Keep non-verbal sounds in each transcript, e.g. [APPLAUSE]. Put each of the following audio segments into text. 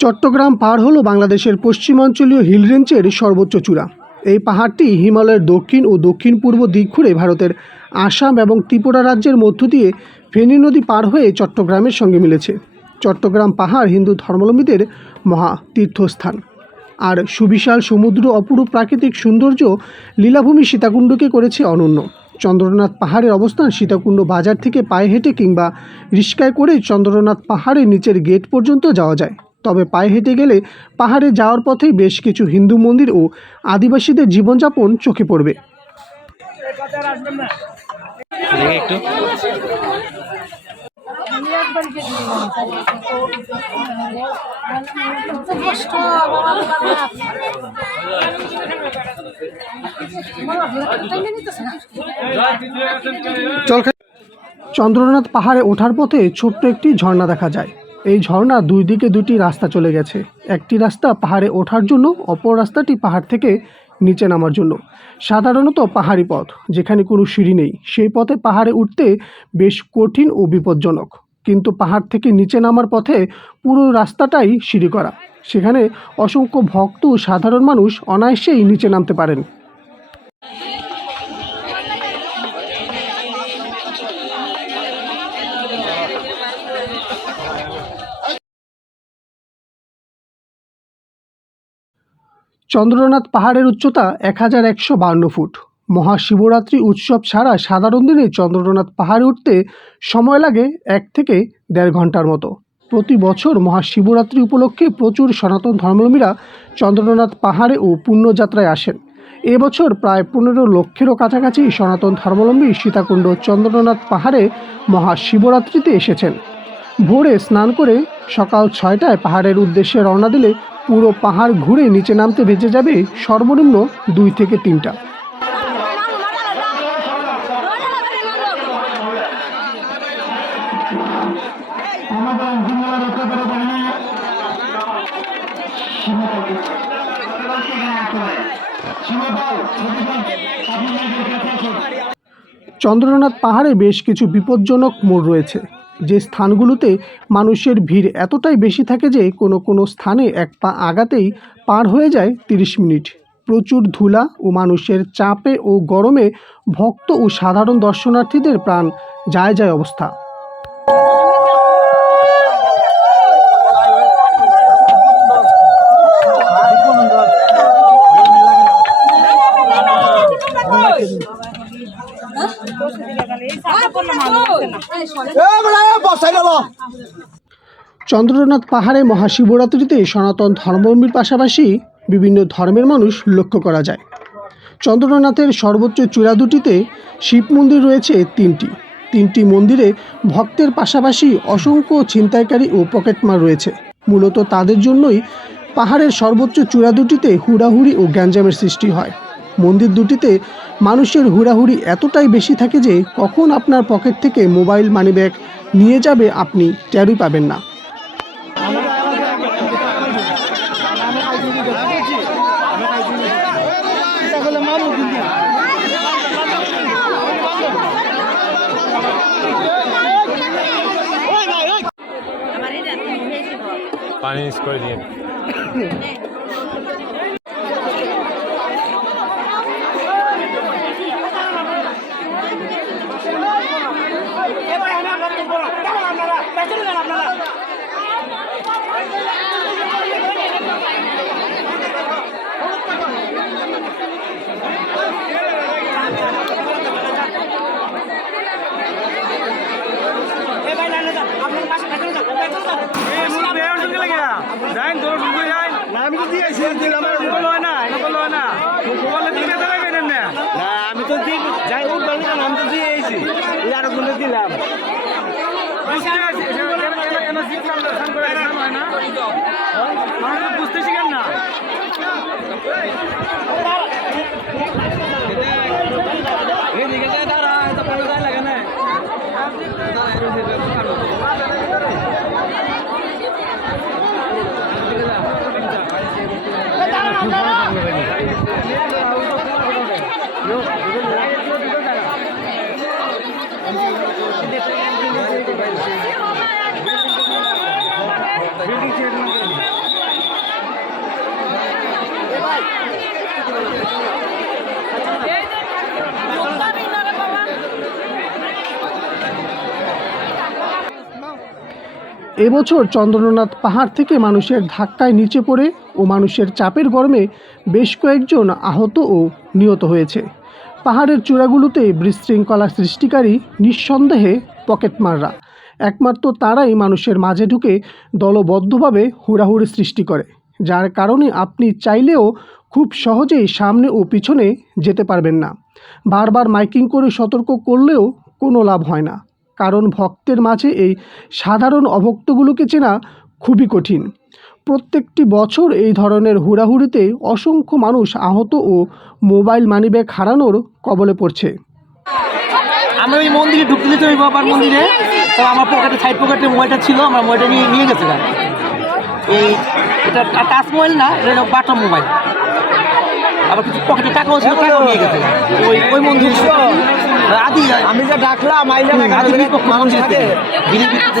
চট্টগ্রাম পার হলো বাংলাদেশের পশ্চিমাঞ্চলীয় হিল রেঞ্জের সর্বোচ্চ চূড়া। এই পাহাড়টি হিমালয়ের দক্ষিণ ও দক্ষিণ পূর্ব দিক ঘুরে ভারতের আসাম এবং ত্রিপুরা রাজ্যের মধ্য দিয়ে ফেনী নদী পার হয়ে চট্টগ্রামের সঙ্গে মিলেছে। চট্টগ্রাম পাহাড় হিন্দু ধর্মাবলম্বীদের মহা তীর্থস্থান। আর সুবিশাল সমুদ্র অপরূপ প্রাকৃতিক সৌন্দর্য লীলাভূমি সীতাকুণ্ডকে করেছে অনন্য। চন্দ্রনাথ পাহাড়ের অবস্থান সীতাকুণ্ড বাজার থেকে পায়ে হেঁটে কিংবা রিস্কায় করে চন্দ্রনাথ পাহাড়ের নিচের গেট পর্যন্ত যাওয়া যায়। তবে পায়ে হেঁটে গেলে পাহাড়ে যাওয়ার পথেই বেশ কিছু হিন্দু মন্দির ও আদিবাসীদের জীবনযাপন চোখে পড়বে। চন্দ্রনাথ পাহাড়ে ওঠার পথে ছোট্ট একটি ঝর্ণা দেখা যায়। এই ঝর্ণা দুই দিকে দুটি রাস্তা চলে গেছে। একটি রাস্তা পাহাড়ে ওঠার জন্য, অপর রাস্তাটি পাহাড় থেকে নিচে নামার জন্য। সাধারণত পাহাড়ি পথ, যেখানে কোনো সিঁড়ি নেই। সেই পথে পাহাড়ে উঠতে বেশ কঠিন ও বিপজ্জনক। কিন্তু পাহাড় থেকে নিচে নামার পথে পুরো রাস্তাটাই সিঁড়ি করা। সেখানে অসংখ্য ভক্ত ও সাধারণ মানুষ অনায়াসেই নিচে নামতে পারেন। চন্দ্রনাথ পাহাড়ের উচ্চতা এক হাজার একশো বান্ন ফুট। মহাশিবরাত্রি উৎসব ছাড়া সাধারণ দিনে চন্দ্রনাথ পাহাড়ে উঠতে সময় লাগে এক থেকে দেড় ঘণ্টার মতো। প্রতি বছর মহাশিবরাত্রি উপলক্ষে প্রচুর সনাতন ধর্মাবলম্বীরা চন্দ্রনাথ পাহাড়ে ও পুণ্যযাত্রায় আসেন। এবছর প্রায় পনেরো লক্ষেরও কাছাকাছি সনাতন ধর্মাবলম্বী সীতাকুণ্ড চন্দ্রনাথ পাহাড়ে মহাশিবরাত্রিতে এসেছেন। ভোরে স্নান করে সকাল ছয়টায় পাহাড়ের উদ্দেশ্যে রওনা দিলে পুরো পাহাড় ঘুরে নিচে নামতে ভেজে যাবে সর্বনিম্ন দুই থেকে তিনটা। চন্দ্রনাথ পাহাড়ে বেশ কিছু বিপজ্জনক মোড় রয়েছে। যে স্থানগুলোতে মানুষের ভিড় এতটাই বেশি থাকে যে কোনো কোনো স্থানে এক পা আগাতেই পার হয়ে যায় তিরিশ মিনিট। প্রচুর ধুলা ও মানুষের চাপে ও গরমে ভক্ত ও সাধারণ দর্শনার্থীদের প্রাণ যায় যায় অবস্থা। চন্দ্রনাথ পাহাড়ে মহাশিবরাত্রিতে সনাতন ধর্মাবলম্বীর পাশাপাশি বিভিন্ন ধর্মের মানুষ লক্ষ্য করা যায়। চন্দ্রনাথের সর্বোচ্চ চূড়া দুটিতে শিব মন্দির রয়েছে তিনটি। তিনটি মন্দিরে ভক্তের পাশাপাশি অসংখ্য ছিনতাইকারী ও পকেটমার রয়েছে। মূলত তাদের জন্যই পাহাড়ের সর্বোচ্চ চূড়া দুটিতে হুড়াহুড়ি ও গ্যাঞ্জামের সৃষ্টি হয়। মন্দির দুটিতে মানুষের হুড়াহুড়ি এতটাই বেশি থাকে যে কখন আপনার পকেট থেকে মোবাইল মানিব্যাগ নিয়ে যাবে আপনি টেরই পাবেন না। পানি করে দিন [LAUGHS] আমি তো দিয়েছি আমার না এটা বলল না না আমি তো দিই যাই হোক বলি না আমি তো দিয়েছি। আরও গুলো দিলাম। বুঝতে শিখেন না। এদিকে দাঁড়া এটা পনেরো লাগে না এবছর চন্দ্রনাথ পাহাড় থেকে মানুষের ধাক্কায় নিচে পড়ে ও মানুষের চাপের গরমে বেশ কয়েকজন আহত ও নিহত হয়েছে। পাহাড়ের চূড়াগুলোতে বিশৃঙ্খলা সৃষ্টিকারী নিঃসন্দেহে পকেটমাররা। একমাত্র তারাই মানুষের মাঝে ঢুকে দলবদ্ধভাবে হুড়াহুড়ি সৃষ্টি করে, যার কারণে আপনি চাইলেও খুব সহজেই সামনে ও পিছনে যেতে পারবেন না। বারবার মাইকিং করে সতর্ক করলেও কোনো লাভ হয় না। কারণ ভক্তের মাঝে এই সাধারণ অভক্তগুলোকে চেনা খুবই কঠিন। প্রত্যেকটি বছর এই ধরনের হুড়াহুড়িতে অসংখ্য মানুষ আহত ও মোবাইল মানিব্যাগ হারানোর কবলে পড়ছে। আমরা ওই মন্দিরে ঢুকতে দিতে ওই বাবার মন্দিরে। তো আমার পকেটে সাইড পকেটে মোবাইলটা ছিল, আমার মোবাইলটা নিয়ে নিয়ে গেছে এই এটা টাচ মোবাইল না, এটা বাটন মোবাইল। আবার কিছু পকেটে টাকাও ছিল, টাকাও নিয়ে গেছে ওই ওই মন্দির। আমি যে ডাকলাম আইলে না গাড়ি মানুষ থাকে বিড়ি বিক্রিতে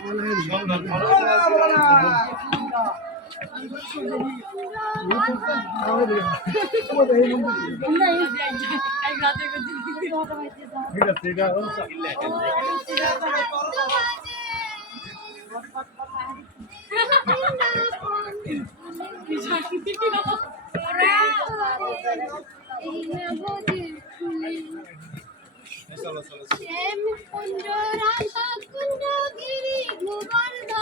বাবা ভোলানাথ। শ্যাম কুঞ্জ রাধা কুঞ্জ গিরি গোবর্ধন।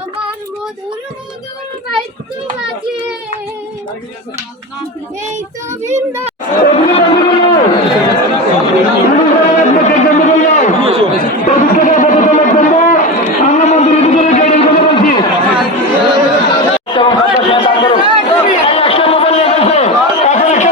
আমার মধুর মধুর বাদ্য বাজে। এই তো বৃন্দা মোবাইল চেক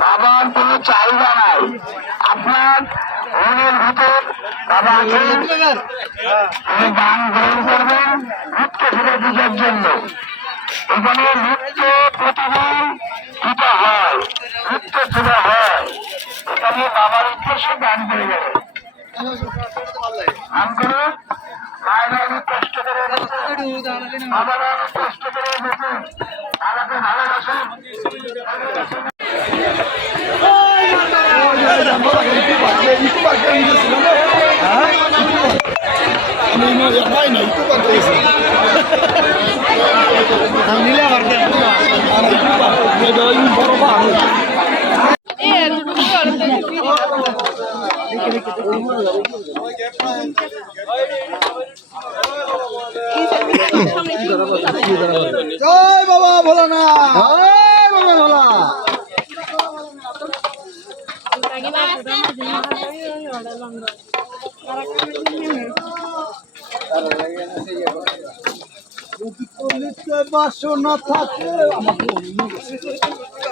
বাবার কোনো চাহিদা নাই। আপনার মনের ভিতর বাবা আপনি গ্রহণ করবেন নৃত্য ফিরে পূজার জন্য। এখানে নৃত্য প্রতিদিন পূজা হয়। নৃত্য পূজা হয়। এখানে বাবার উদ্দেশ্যে গান করে। যাবে গান করে? অনেক কষ্ট করে এনেছে বাবারা কষ্ট করে এনেছে আমাকে ভালোবাসেন জয় বাবা ভোলানা জয় বাবা ভোলা। বাসনা থাকে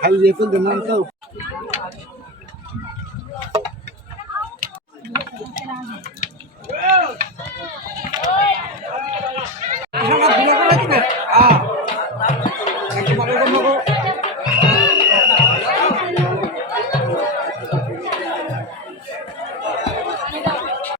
খালি এখন নাম তো